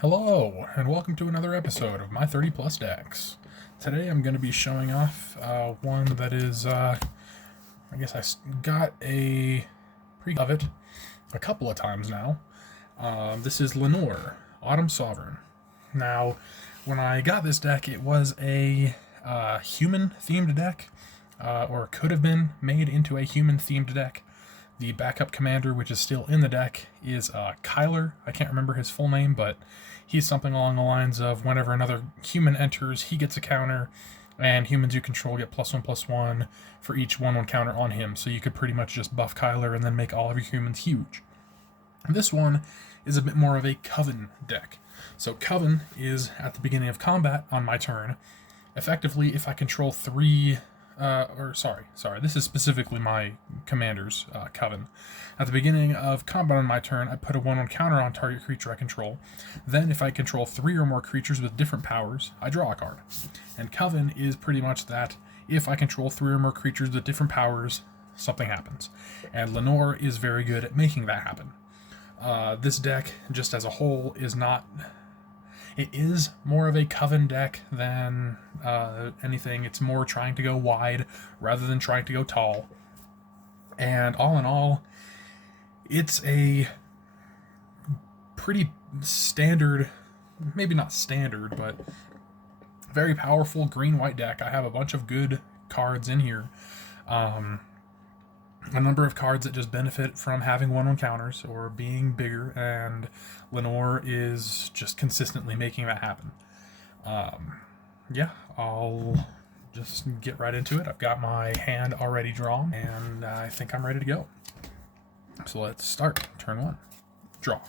Hello, and welcome to another episode of my 30 plus decks. Today I'm going to be showing off one that is, I guess got a pre of it a couple of times now. This is Leinore, Autumn Sovereign. Now, when I got this deck, it was a human-themed deck, or could have been made into a human-themed deck. The backup commander, which is still in the deck, is Kyler. I can't remember his full name, but he's something along the lines of whenever another human enters, he gets a counter, and humans you control get +1/+1 for each 1/1 counter on him. So you could pretty much just buff Kyler and then make all of your humans huge. This one is a bit more of a Coven deck. So Coven is at the beginning of combat on my turn. Effectively, if I control this is specifically my commander's Coven. At the beginning of combat on my turn, I put a 1/1 counter on target creature I control. Then, if I control 3 or more creatures with different powers, I draw a card. And Coven is pretty much that. If I control 3 or more creatures with different powers, something happens. And Leinore is very good at making that happen. This deck, just as a whole, is not... It is more of a Coven deck than anything. It's more trying to go wide rather than trying to go tall. And all in all, it's a pretty standard, maybe not standard, but very powerful green-white deck. I have a bunch of good cards in here. A number of cards that just benefit from having 1/1 counters or being bigger, and Leinore is just consistently making that happen. I'll just get right into it. I've got my hand already drawn, and I think I'm ready to go. So let's start. Turn 1. Draw.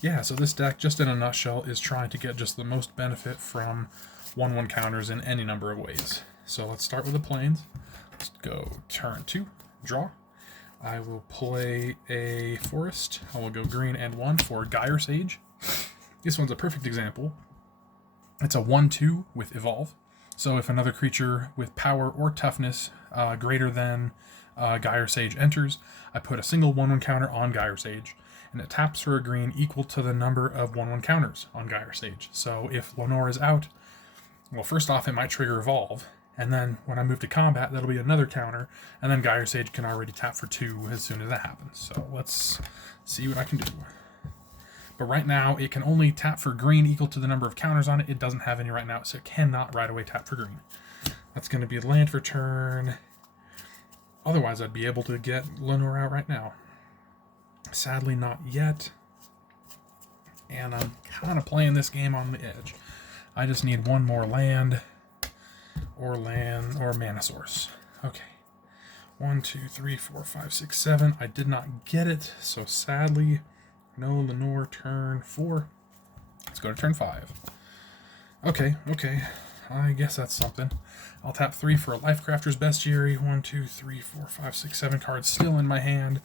Yeah, so this deck, just in a nutshell, is trying to get just the most benefit from 1/1 counters in any number of ways. So let's start with the plains. Let's go turn 2, draw. I will play a forest. I will go green and 1 for Gyre Sage. This one's a perfect example. It's a 1/2 with Evolve. So if another creature with power or toughness greater than Gyre Sage enters, I put a single 1/1 counter on Gyre Sage, and it taps for a green equal to the number of 1/1 counters on Gyre Sage. So if Leinore is out, well, first off, it might trigger Evolve. And then when I move to combat, that'll be another counter, and then Gyre Sage can already tap for 2 as soon as that happens. So let's see what I can do. But right now, it can only tap for green equal to the number of counters on it. It doesn't have any right now, so it cannot right away tap for green. That's going to be land for turn. Otherwise, I'd be able to get Leinore out right now. Sadly, not yet. And I'm kind of playing this game on the edge. I just need one more land. Or mana source. Okay. 1, 2, 3, 4, 5, 6, 7. I did not get it, so sadly, no Leinore turn 4. Let's go to turn 5. Okay. I guess that's something. I'll tap 3 for a Lifecrafter's Bestiary. 1, 2, 3, 4, 5, 6, 7 cards still in my hand.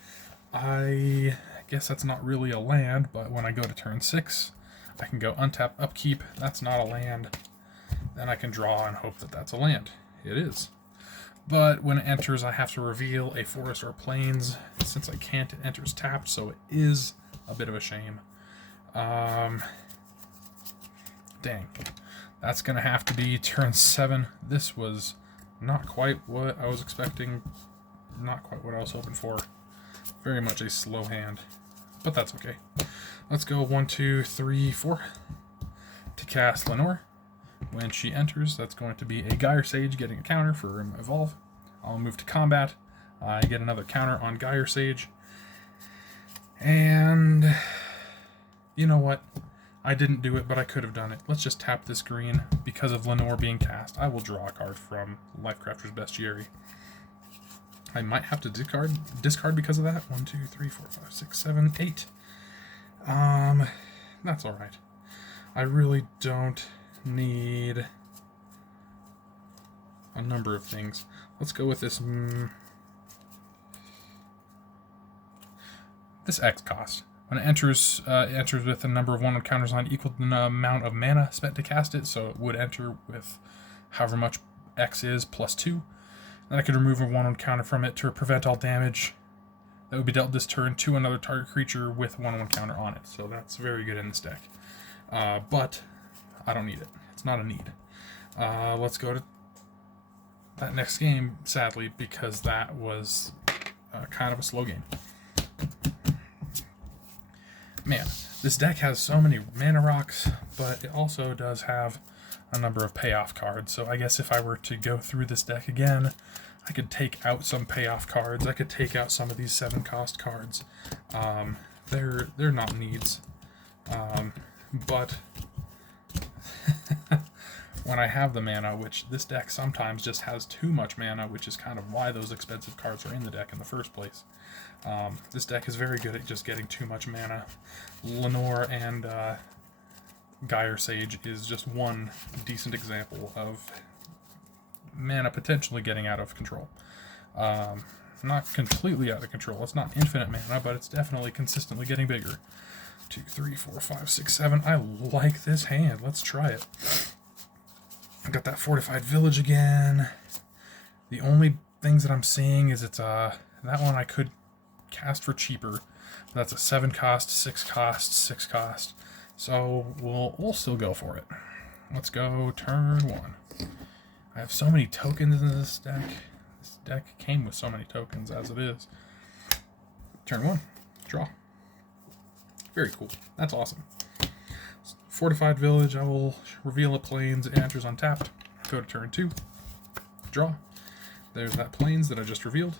I guess that's not really a land, but when I go to turn 6, I can go untap, upkeep. That's not a land. Then I can draw and hope that that's a land. It is. But when it enters, I have to reveal a forest or plains. Since I can't, it enters tapped, so it is a bit of a shame. Dang. That's going to have to be turn 7. This was not quite what I was expecting. Not quite what I was hoping for. Very much a slow hand. But that's okay. Let's go 1, 2, 3, 4 to cast Leinore. When she enters, that's going to be a Gyre Sage getting a counter for Evolve. I'll move to combat. I get another counter on Gyre Sage. And you know what? I didn't do it, but I could have done it. Let's just tap this green because of Leinore being cast. I will draw a card from Lifecrafter's Bestiary. I might have to discard because of that. 1, 2, 3, 4, 5, 6, 7, 8. That's alright. I really don't need a number of things. Let's go with this X cost. When it enters with a number of 1/1 counters on it equal to the amount of mana spent to cast it, so it would enter with however much X is plus 2. Then I could remove a 1/1 counter from it to prevent all damage that would be dealt this turn to another target creature with 1/1 counter on it. So that's very good in this deck. But I don't need it. It's not a need. Let's go to that next game, sadly, because that was kind of a slow game. Man, this deck has so many mana rocks, but it also does have a number of payoff cards. So I guess if I were to go through this deck again, I could take out some payoff cards. I could take out some of these 7-cost cards. They're not needs, but when I have the mana, which this deck sometimes just has too much mana, which is kind of why those expensive cards are in the deck in the first place. This deck is very good at just getting too much mana. Leinore and Gyre Sage is just one decent example of mana potentially getting out of control. Not completely out of control. It's not infinite mana, but it's definitely consistently getting bigger. 2, 3, 4, 5, 6, 7. I like this hand. Let's try it. I got that Fortified Village again. The only things that I'm seeing is it's that one I could cast for cheaper. That's a 7-cost, 6-cost, 6-cost. So we'll still go for it. Let's go turn 1. I have so many tokens in this deck. This deck came with so many tokens as it is. Turn 1. Draw. Very cool. That's awesome. Fortified Village, I will reveal a Plains, it enters untapped. Go to turn 2. Draw. There's that Plains that I just revealed.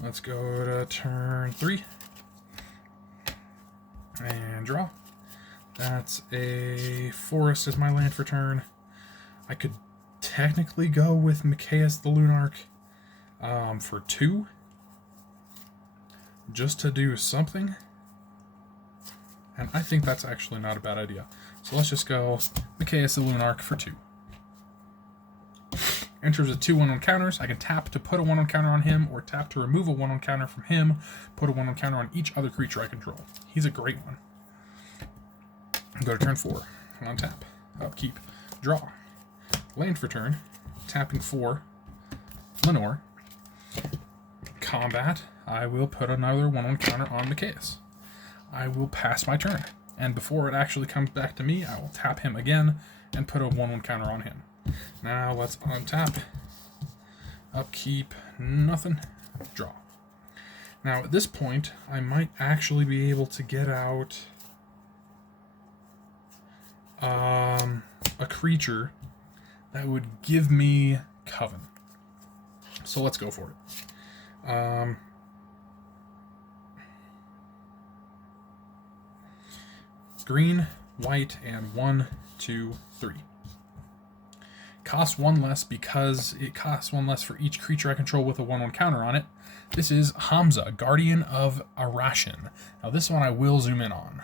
Let's go to turn 3. And draw. That's a Forest as my land for turn. I could technically go with Mikaeus the Lunarch for 2. Just to do something. And I think that's actually not a bad idea. So let's just go Mikaeus the Lunarch for 2. Enters with 2 1/1 counters. I can tap to put a 1/1 counter on him, or tap to remove a 1/1 counter from him, put a 1/1 counter on each other creature I control. He's a great one. Go to turn 4. On tap. Upkeep. Draw. Land for turn. Tapping 4. Leinore. Combat. I will put another 1/1 counter on Mikaeus. I will pass my turn. And before it actually comes back to me, I will tap him again and put a 1/1 counter on him. Now let's untap. Upkeep. Nothing. Draw. Now at this point, I might actually be able to get out a creature that would give me Coven. So let's go for it. Green, white, and 1, 2, 3. Costs 1 less because it costs 1 less for each creature I control with a 1/1 counter on it. This is Hamza, Guardian of Arashin. Now this one I will zoom in on.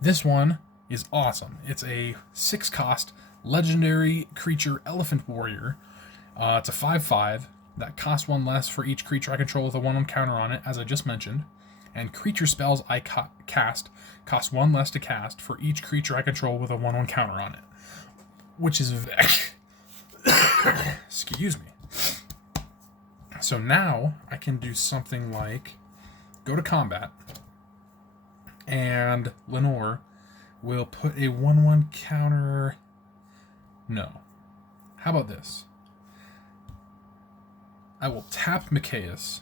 This one is awesome. It's a 6-cost legendary creature elephant warrior. It's a 5/5 that costs 1 less for each creature I control with a 1/1 counter on it, as I just mentioned. And creature spells I cast cost 1 less to cast for each creature I control with a 1/1 counter on it. Which is excuse me. So now I can do something like go to combat, and Leinore will put a 1/1 counter. No. How about this? I will tap Mikaeus,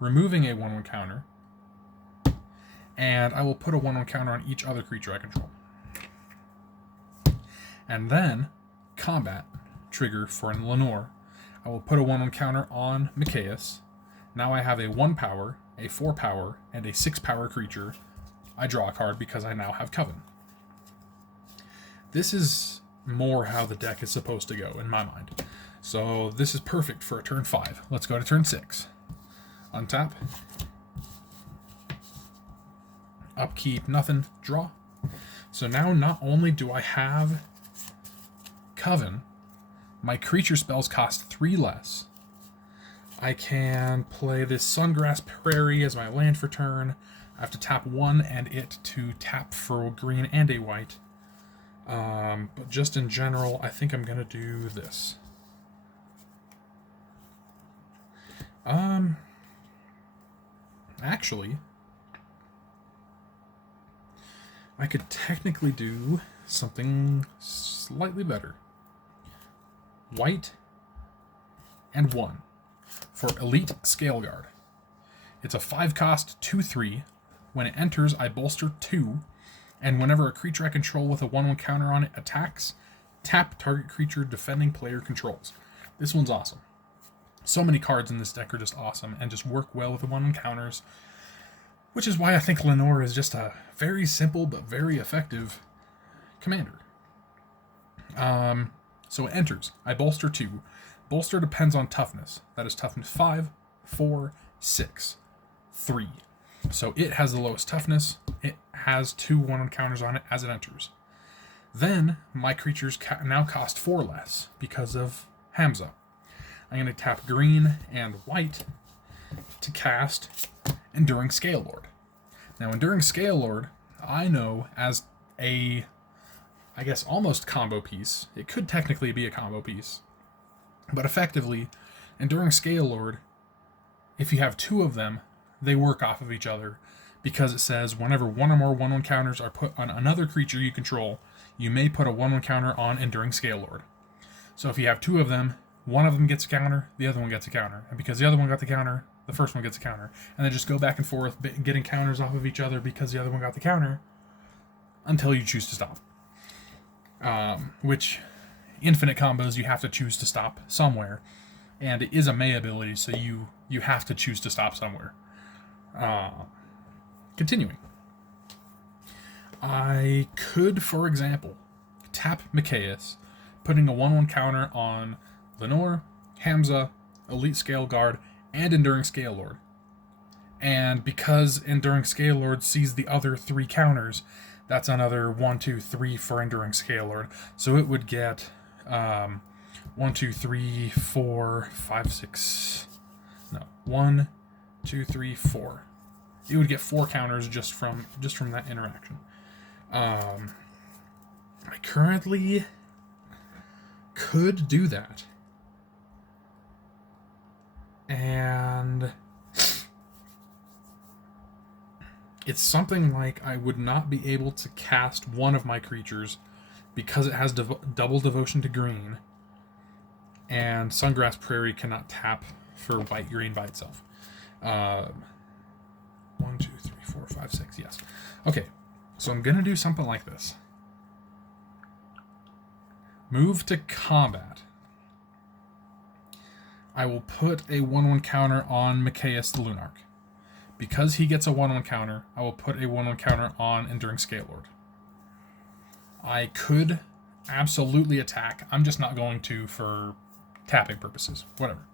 removing a 1/1 counter, and I will put a 1/1 counter on each other creature I control. And then, combat trigger for Leinore. I will put a 1/1 counter on Mikaeus. Now I have a 1 power, a 4 power, and a 6 power creature. I draw a card because I now have Coven. This is more how the deck is supposed to go, in my mind. So this is perfect for a turn 5. Let's go to turn 6. Untap. Upkeep, nothing. Draw. So now not only do I have Coven, my creature spells cost 3 less. I can play this Sungrass Prairie as my land for turn. I have to tap 1 and it to tap for a green and a white. But just in general, I think I'm going to do this. Actually, I could technically do something slightly better. White and 1 for Elite Scale Guard. It's a 5-cost 2/3. When it enters, I bolster 2, and whenever a creature I control with a 1/1 counter on it attacks, tap target creature defending player controls. This one's awesome. So many cards in this deck are just awesome and just work well with the 1/1 counters, which is why I think Leinore is just a very simple but very effective commander. So it enters. I bolster 2. Bolster depends on toughness. That is toughness 5, 4, 6, 3. So it has the lowest toughness. It has 2 1/1 counters on it as it enters. Then my creatures now cost 4 less because of Hamza. I'm going to tap green and white to cast Enduring Scale Lord. Now, Enduring Scale Lord, I know as a, I guess, almost combo piece. It could technically be a combo piece. But effectively, Enduring Scale Lord, if you have 2 of them, they work off of each other because it says whenever 1 or more 1/1 counters are put on another creature you control, you may put a 1/1 counter on Enduring Scale Lord. So if you have 2 of them, one of them gets a counter, the other one gets a counter. And because the other one got the counter, the first one gets a counter. And they just go back and forth getting counters off of each other because the other one got the counter until you choose to stop. Which, infinite combos, you have to choose to stop somewhere. And it is a May ability, so you have to choose to stop somewhere. Continuing. I could, for example, tap Mikaeus, putting a 1/1 counter on Leinore, Hamza, Elite Scale Guard, and Enduring Scale Lord. And because Enduring Scale Lord sees the other 3 counters, that's another 1, 2, 3 for Enduring Scale Lord. So it would get 1, 2, 3, 4, 5, 6. No, 1, 2, 3, 4. It would get 4 counters just from that interaction. I currently could do that. And it's something like I would not be able to cast one of my creatures because it has double devotion to green, and Sungrass Prairie cannot tap for white-green by itself. 1, 2, 3, 4, 5, 6, yes. Okay, so I'm going to do something like this. Move to combat. I will put a 1/1 counter on Mikaeus the Lunarch. Because he gets a 1/1 counter, I will put a 1/1 counter on Enduring Scale Lord. I could absolutely attack. I'm just not going to for tapping purposes. Whatever.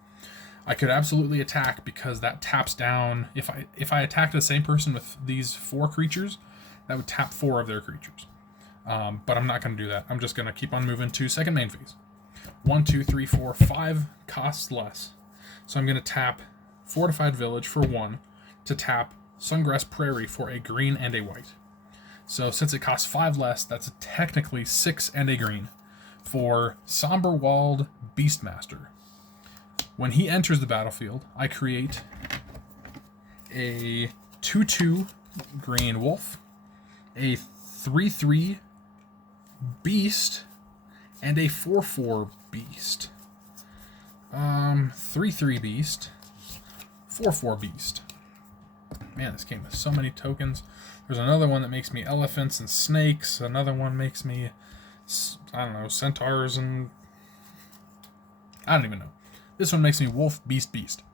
I could absolutely attack because that taps down. If I attacked the same person with these 4 creatures, that would tap 4 of their creatures. But I'm not going to do that. I'm just going to keep on moving to second main phase. 1, 2, 3, 4, 5 costs less. So I'm going to tap Fortified Village for 1 to tap Sungrass Prairie for a green and a white. So since it costs 5 less, that's technically 6 and a green for Somberwald Beastmaster. When he enters the battlefield, I create a 2/2 green wolf, a 3/3 beast, and a 4/4 beast. 3/3 beast, 4/4 beast. Man, this game has so many tokens. There's another one that makes me elephants and snakes. Another one makes me, I don't know, centaurs and... I don't even know. This one makes me wolf, beast, beast.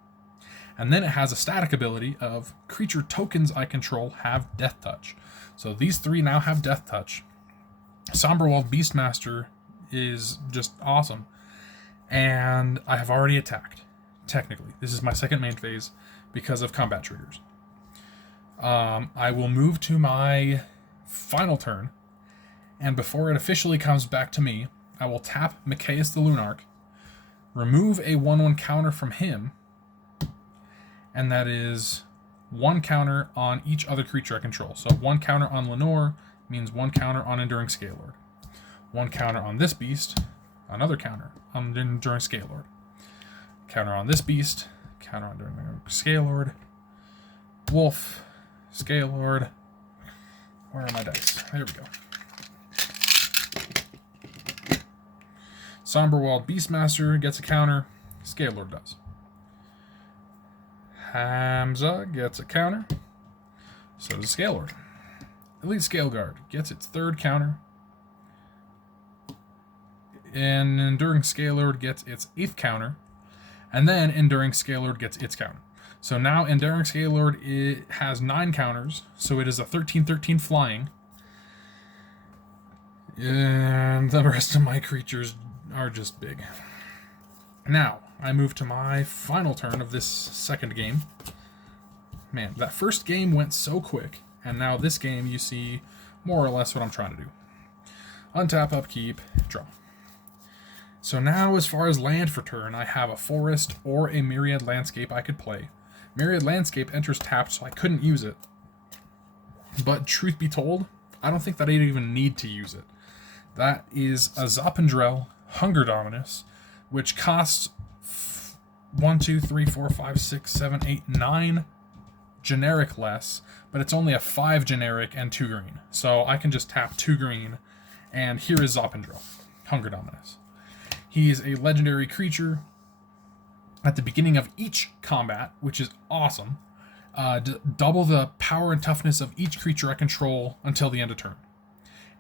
And then it has a static ability of creature tokens I control have death touch. So these 3 now have death touch. Somberwald Beastmaster is just awesome. And I have already attacked, technically. This is my second main phase because of combat triggers. I will move to my final turn, and before it officially comes back to me, I will tap Mikaeus the Lunarch, remove a 1/1 counter from him, and that is 1 counter on each other creature I control. So 1 counter on Leinore means 1 counter on Enduring Scale Lord. 1 counter on this beast, another counter on Enduring Scale Lord. Counter on this beast, counter on Enduring Scale Lord. Wolf, Scalelord. Where are my dice? There we go. Somberwald Beastmaster gets a counter. Scalelord does. Hamza gets a counter. So does Scalelord. Elite Scaleguard gets its third counter. And Enduring Scalelord gets its 8th counter. And then Enduring Scalelord gets its counter. So now Enduring Scalelord, it has 9 counters. So it is a 13/13 flying. And the rest of my creatures are just big. Now, I move to my final turn of this second game. Man, that first game went so quick. And now this game, you see more or less what I'm trying to do. Untap, upkeep, draw. So now, as far as land for turn, I have a forest or a Myriad Landscape I could play. Myriad Landscape enters tapped, so I couldn't use it. But truth be told, I don't think that I'd even need to use it. That is a Zapandrel, Hunger Dominus, which costs 1, 2, 3, 4, 5, 6, 7, 8, 9 generic less, but it's only a 5 generic and 2 green. So I can just tap 2 green, and here is Zapandrel, Hunger Dominus. He is a legendary creature. At the beginning of each combat, which is awesome, double the power and toughness of each creature I control until the end of turn.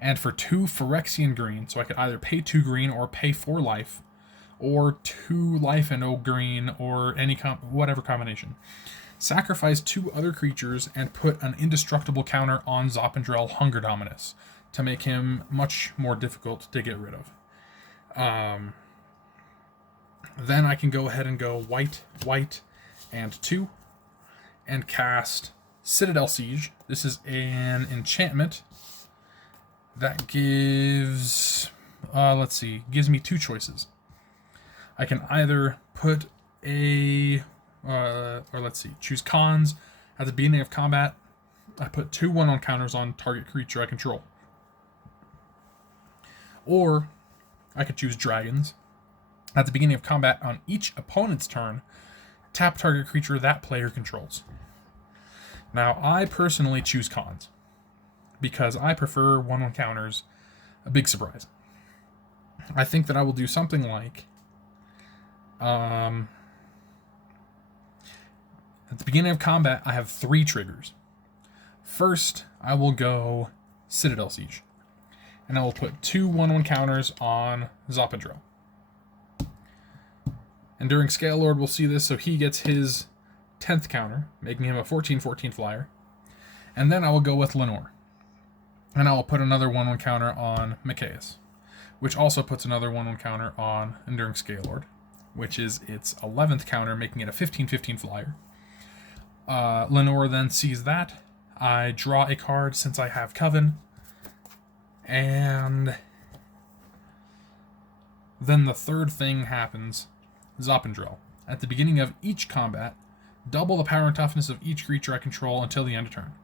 And for 2 Phyrexian green, so I could either pay 2 green or pay 4 life, or 2 life and 0 green, or any whatever combination. Sacrifice 2 other creatures and put an indestructible counter on Zapandrel Hunger Dominus to make him much more difficult to get rid of. Then I can go ahead and go white, and 2, and cast Citadel Siege. This is an enchantment that gives, gives me 2 choices. I can either put choose cons. At the beginning of combat, I put 2 1/1 counters on target creature I control. Or I could choose dragons. At the beginning of combat on each opponent's turn, tap target creature that player controls. Now, I personally choose cons because I prefer 1/1 counters, a big surprise. I think that I will do something like at the beginning of combat, I have 3 triggers. First, I will go Citadel Siege, and I will put 2 1/1 counters on Zapandrel. Enduring Scalelord will see this, so he gets his 10th counter, making him a 14/14 flyer. And then I will go with Leinore. And I will put another 1/1 counter on Mikaeus, which also puts another 1/1 counter on Enduring Scalelord, which is its 11th counter, making it a 15/15 flyer. Leinore then sees that. I draw a card since I have Coven. And then the third thing happens. Zapandrel. At the beginning of each combat, double the power and toughness of each creature I control until the end of turn.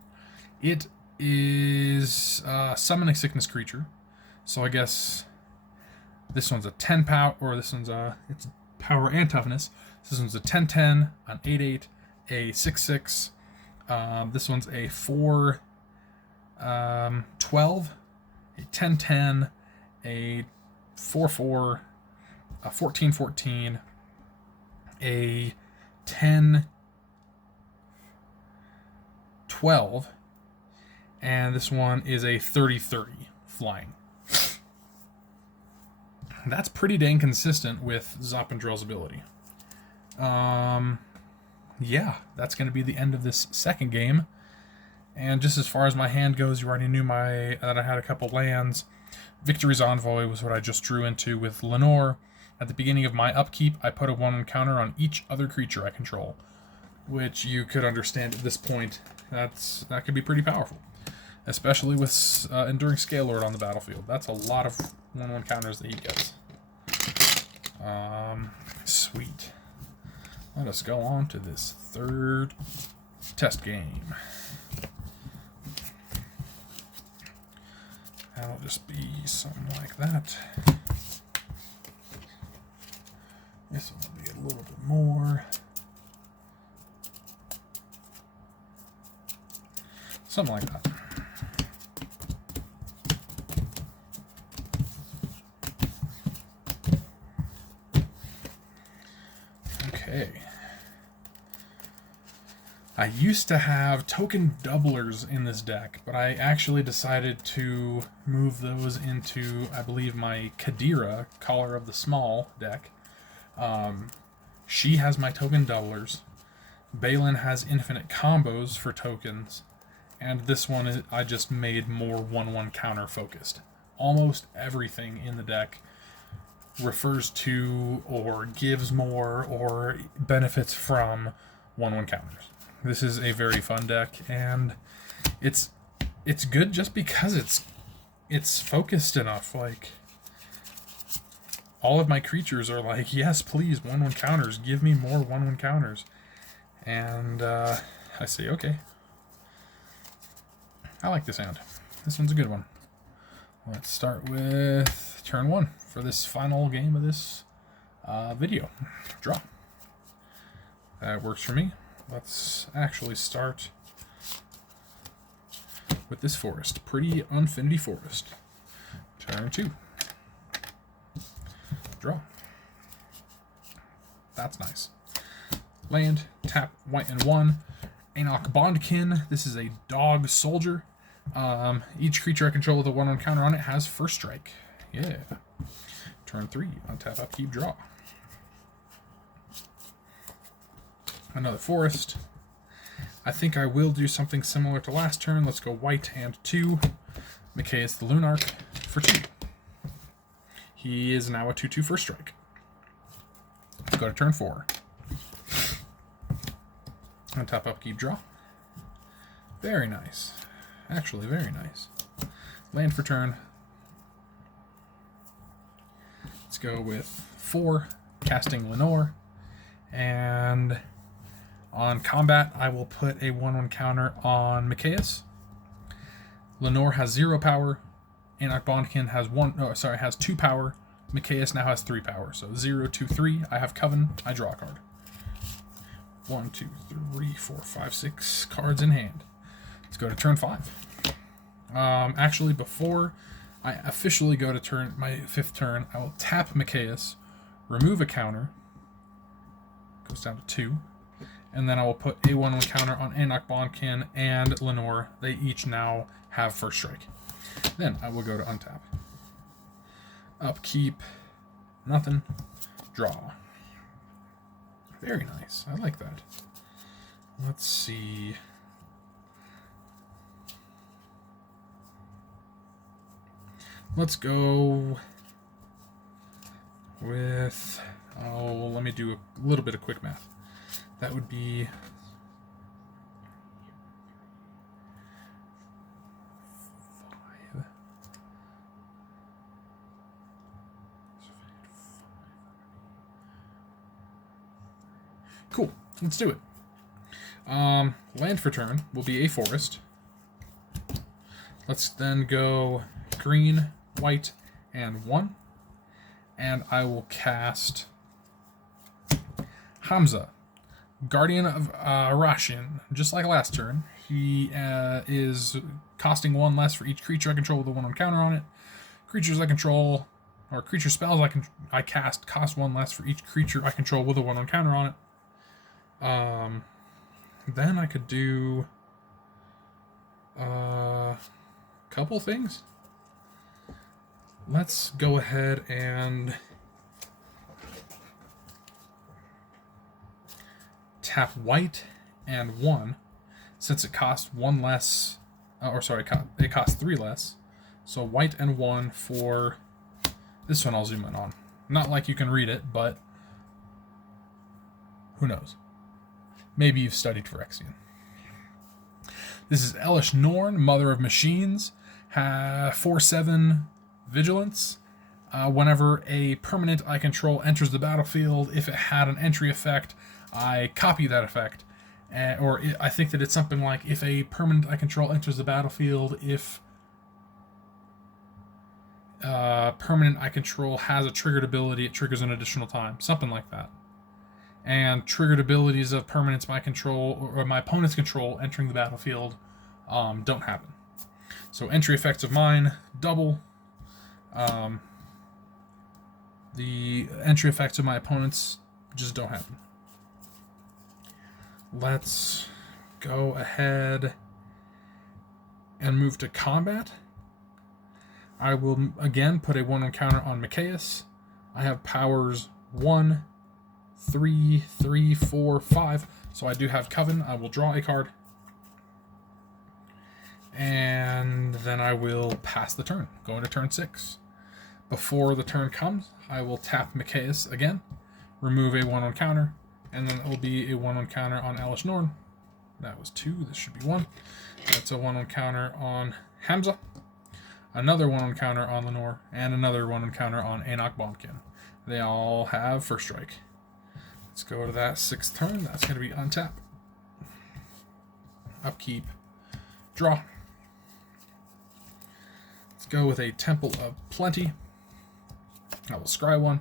It is a summoning sickness creature, so I guess this one's a 10 power, or this one's it's power and toughness. This one's a 10/10, an 8/8, a 6/6. This one's a 4/12, a 10/10, a 4/4, a 14/14. A 10/12, and this one is a 30/30 flying. That's pretty dang consistent with Zapandrel's ability. Yeah, that's going to be the end of this second game. And just as far as my hand goes, you already knew that I had a couple lands. Victory's Envoy was what I just drew into with Leinore. At the beginning of my upkeep, I put a 1/1 counter on each other creature I control, which you could understand at this point. That could be pretty powerful, especially with Enduring Scalelord on the battlefield. That's a lot of 1/1 counters that he gets. Sweet. Let us go on to this third test game. That'll just be something like that. This one will be a little bit more. Something like that. Okay. I used to have token doublers in this deck, but I actually decided to move those into, I believe, my Kadira, Caller of the Small deck. She has my token doublers. Balin has infinite combos for tokens. And this one, I just made more 1/1 counter focused. Almost everything in the deck refers to or gives more or benefits from 1/1 counters. This is a very fun deck, and it's good just because it's focused enough. Like, all of my creatures are like, yes, please, 1/1 counters. Give me more 1/1 counters. And I say, okay. I like this hand. This one's a good one. Let's start with turn 1 for this final game of this video. Draw. That works for me. Let's actually start with this forest. Pretty Unfinity Forest. Turn 2. Draw. That's nice. Land, tap, white and 1. Enoch Bondkin. This is a dog soldier. Each creature I control with a 1/1 counter on it has first strike. Yeah. Turn 3. Untap, upkeep, draw. Another forest. I think I will do something similar to last turn. Let's go white and 2. Mikaeus the Lunarch for 2. He is now a 2/2 first strike. Let's go to turn 4. Untap, upkeep, draw. Very nice. Actually, very nice. Land for turn. Let's go with 4, casting Leinore. And on combat, I will put a 1/1 counter on Mikaeus. Leinore has 0 power. Enoch Bondkin has 2 power. Mikaeus now has 3 power. So 0, 2, 3. I have Coven. I draw a card. 1, 2, 3, 4, 5, 6 cards in hand. Let's go to turn 5. Actually, before I officially go to my 5th turn, I will tap Mikaeus, remove a counter, goes down to 2, and then I will put a 1/1 counter on Enoch Bondkin and Leinore. They each now have first strike. Then I will go to untap. Upkeep, nothing, draw. Very nice. I like that. Let's see. Let's go with, let me do a little bit of quick math. That would be 5. Cool. Let's do it. Land for turn will be a forest. Let's then go green, white, and 1. And I will cast Hamza, Guardian of Rashin. Just like last turn, he is costing 1 less for each creature I control with a 1/1 counter on it. Creatures I control, or creature spells I cast cost 1 less for each creature I control with a 1/1 counter on it. Then I could do a couple things. Let's go ahead and tap white and 1, since it costs 1 less, it costs 3 less. So white and 1 for this one. I'll zoom in on. Not like you can read it, but who knows? Maybe you've studied Phyrexian. This is Elish Norn, Mother of Machines. 4/7 Vigilance. Whenever a permanent I control enters the battlefield, if it had an entry effect, I copy that effect. I think that it's something like, if a permanent I control enters the battlefield, if permanent I control has a triggered ability, it triggers an additional time. Something like that. And triggered abilities of permanents my control or my opponent's control entering the battlefield, don't happen. So entry effects of mine double. The entry effects of my opponents just don't happen. Let's go ahead and move to combat. I will again put a 1/1 counter on Mikaeus. I have powers 1, 3, 3, 4, 5. So I do have Coven. I will draw a card. And then I will pass the turn, go into turn 6. Before the turn comes, I will tap Mikaeus again, remove a 1/1 counter, and then it will be a 1/1 counter on Leinore. That was 2, this should be 1. That's a 1/1 counter on Hamza, another 1/1 counter on Leinore, and another 1/1 counter on Enoch Bombkin. They all have first strike. Let's go to that 6th turn. That's going to be untap, upkeep, draw. Let's go with a Temple of Plenty. I will scry one.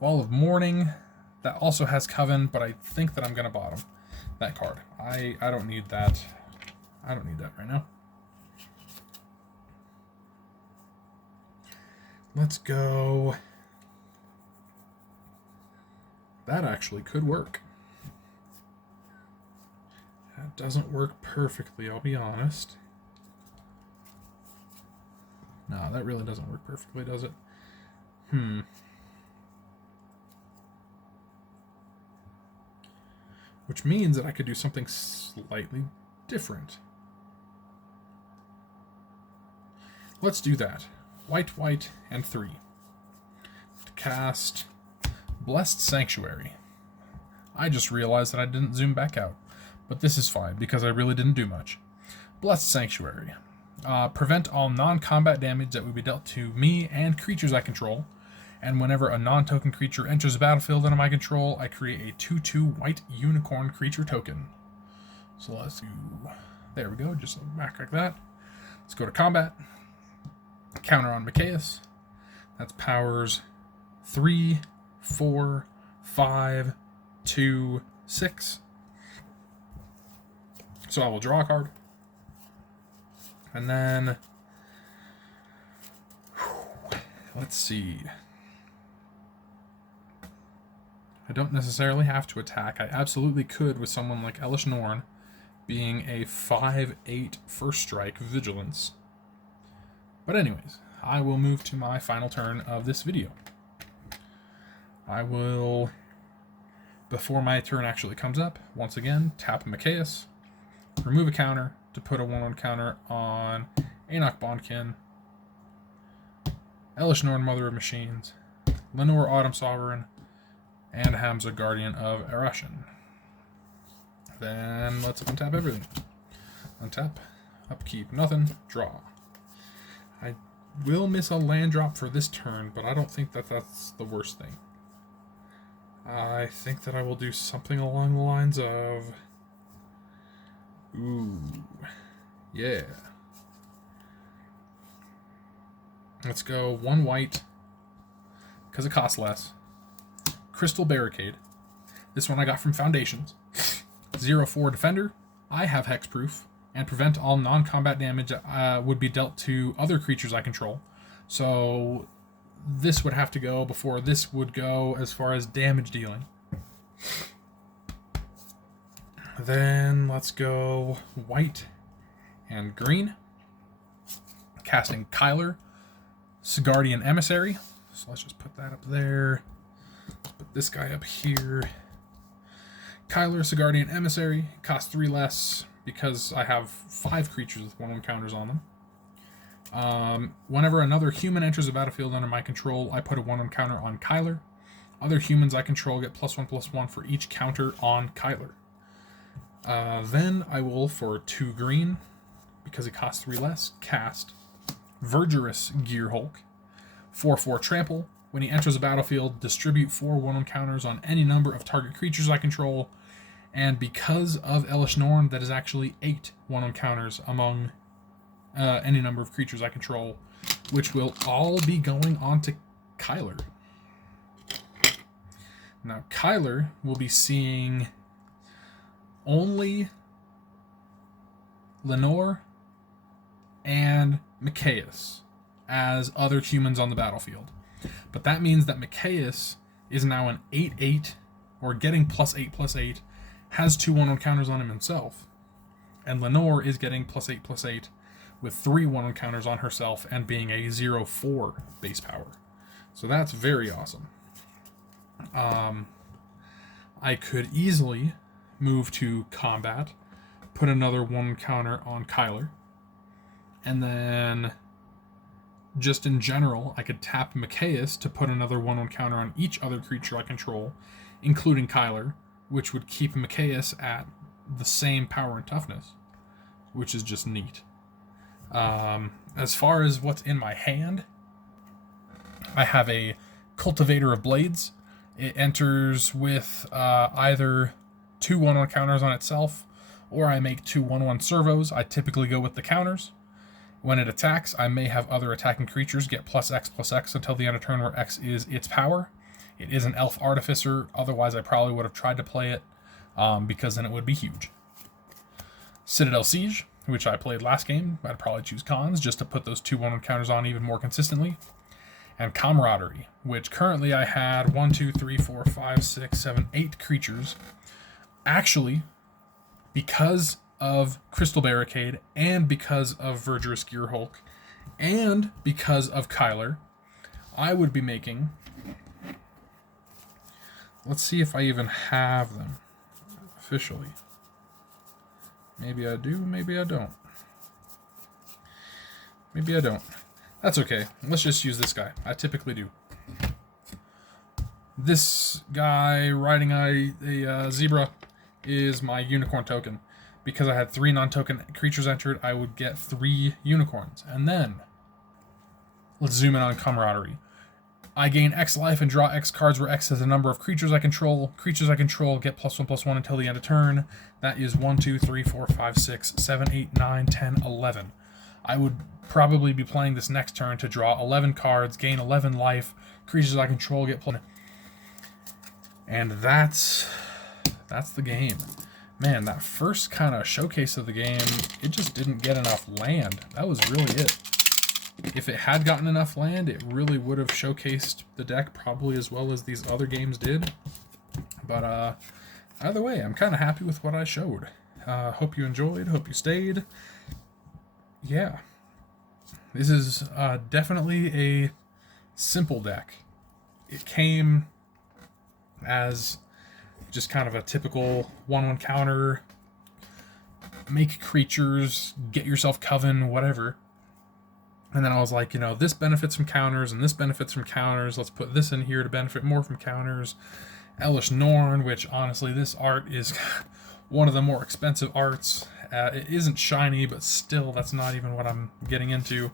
Wall of Mourning. That also has Coven, but I think that I'm going to bottom that card. I don't need that. I don't need that right now. Let's go. That actually could work. That doesn't work perfectly, I'll be honest. No, that really doesn't work perfectly, does it? Which means that I could do something slightly different. Let's do that. White, white, and 3. To cast Blessed Sanctuary. I just realized that I didn't zoom back out, but this is fine because I really didn't do much. Blessed Sanctuary. Prevent all non-combat damage that would be dealt to me and creatures I control, and whenever a non-token creature enters the battlefield under my control, I create a 2/2 white unicorn creature token. So let's do... There we go, just back like that. Let's go to combat. Counter on Mikaeus. That's powers 3, 4, 5, 2, 6. So I will draw a card. And then... let's see. I don't necessarily have to attack. I absolutely could with someone like Leinore being a 5/8 first strike vigilance. But anyways, I will move to my final turn of this video. I will, before my turn actually comes up, once again, tap Mikaeus, remove a counter to put a 1/1 counter on Enoch Bombkin, Leinore Mother of Machines, Leinore Autumn Sovereign, and Hamza Guardian of Erashin. Then let's untap everything. Untap, upkeep, nothing, draw. I will miss a land drop for this turn, but I don't think that that's the worst thing. I think that I will do something along the lines of... Ooh, yeah. Let's go 1 white, because it costs less. Crystal Barricade. This one I got from Foundations. 0/4 Defender. I have Hexproof, and prevent all non-combat damage would be dealt to other creatures I control. So this would have to go before this would go as far as damage dealing. Then let's go white and green. Casting Kyler, Guardian Emissary. So let's just put that up there. Let's put this guy up here. Kyler, Guardian Emissary. Costs 3 less because I have 5 creatures with 1/1 counters on them. Whenever another human enters the battlefield under my control, I put a 1/1 counter on Kyler. Other humans I control get +1/+1 for each counter on Kyler. Then I will, for 2 green, because it costs 3 less, cast Verdurous Gearhulk. 4/4 Trample. When he enters the battlefield, distribute 4 1/1 counters on any number of target creatures I control. And because of Leinore, that is actually 8 1/1 counters among any number of creatures I control, which will all be going on to Kyler. Now, Kyler will be seeing only Leinore and Mikaeus as other humans on the battlefield. But that means that Mikaeus is now an 8/8, or getting +8/+8, has 2 1/1 counters on him himself. And Leinore is getting +8/+8 with 3 1/1 counters on herself and being a 0/4 base power. So that's very awesome. I could easily move to combat, put another 1 counter on Kyler, and then just in general, I could tap Mikaeus to put another 1/1 counter on each other creature I control, including Kyler, which would keep Mikaeus at the same power and toughness, which is just neat. As far as what's in my hand, I have a Cultivator of Blades. It enters with either 2 1/1 counters on itself, or I make 2 1/1 servos. I typically go with the counters. When it attacks, I may have other attacking creatures get +X/+X until the end of turn, where X is its power. It is an Elf Artificer, otherwise I probably would have tried to play it, because then it would be huge. Citadel Siege, which I played last game. I'd probably choose cons just to put those 2 1/1 counters on even more consistently. And Camaraderie, which currently I had 1, 2, 3, 4, 5, 6, 7, 8 creatures. Actually, because of Crystal Barricade, and because of Verdurous Gearhulk, and because of Kyler, I would be making... Let's see if I even have them officially. Maybe I do, maybe I don't. Maybe I don't. That's okay. Let's just use this guy. I typically do. This guy riding a zebra is my unicorn token. Because I had 3 non-token creatures entered, I would get 3 unicorns. And then, let's zoom in on Camaraderie. I gain X life and draw X cards, where X is the number of creatures I control. Creatures I control get +1/+1 until the end of turn. That is 1, 2, 3, 4, 5, 6, 7, 8, 9, 10, 11. I would probably be playing this next turn to draw 11 cards, gain 11 life. Creatures I control get +1. And that's the game. Man, that first kind of showcase of the game, it just didn't get enough land. That was really it. If it had gotten enough land, it really would have showcased the deck probably as well as these other games did. But either way, I'm kind of happy with what I showed. Hope you enjoyed, hope you stayed. Yeah. This is definitely a simple deck. It came as just kind of a typical 1/1 counter, make creatures, get yourself Coven, whatever. And then I was like, this benefits from counters, and this benefits from counters. Let's put this in here to benefit more from counters. Elish Norn, which honestly, this art is one of the more expensive arts. It isn't shiny, but still, that's not even what I'm getting into.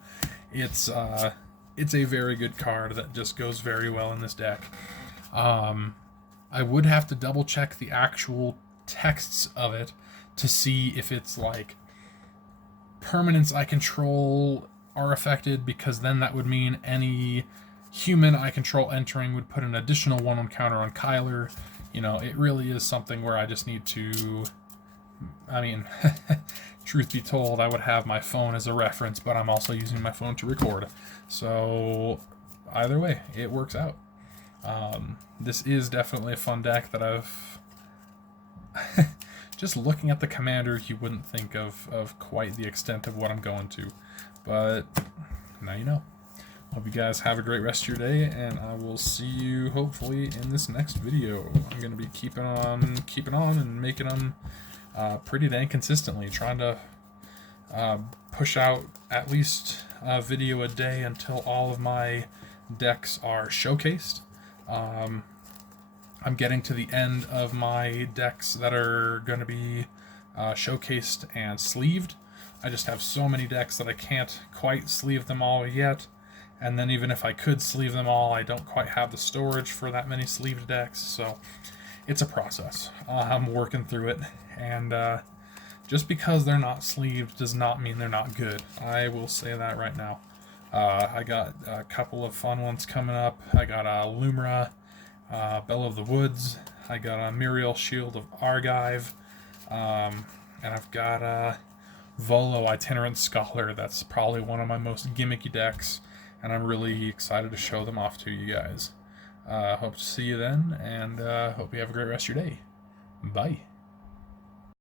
It's a very good card that just goes very well in this deck. I would have to double check the actual texts of it to see if it's like permanents I control are affected, because then that would mean any human I control entering would put an additional 1/1 counter on Kyler. It really is something where I just need to... I mean, truth be told, I would have my phone as a reference, but I'm also using my phone to record. So either way, it works out. This is definitely a fun deck that I've... Just looking at the commander, you wouldn't think of quite the extent of what I'm going to. But now you know. Hope you guys have a great rest of your day, and I will see you hopefully in this next video. I'm going to be keeping on and making them pretty dang consistently, trying to push out at least a video a day until all of my decks are showcased. I'm getting to the end of my decks that are going to be showcased and sleeved. I just have so many decks that I can't quite sleeve them all yet. And then even if I could sleeve them all, I don't quite have the storage for that many sleeved decks. So it's a process. I'm working through it. And just because they're not sleeved does not mean they're not good. I will say that right now. I got a couple of fun ones coming up. I got Lumra, Belle of the Woods. I got a Muriel Shield of Argive. And I've got Volo Itinerant Scholar. That's probably one of my most gimmicky decks, and I'm really excited to show them off to you guys. Hope to see you then, and hope you have a great rest of your day. Bye.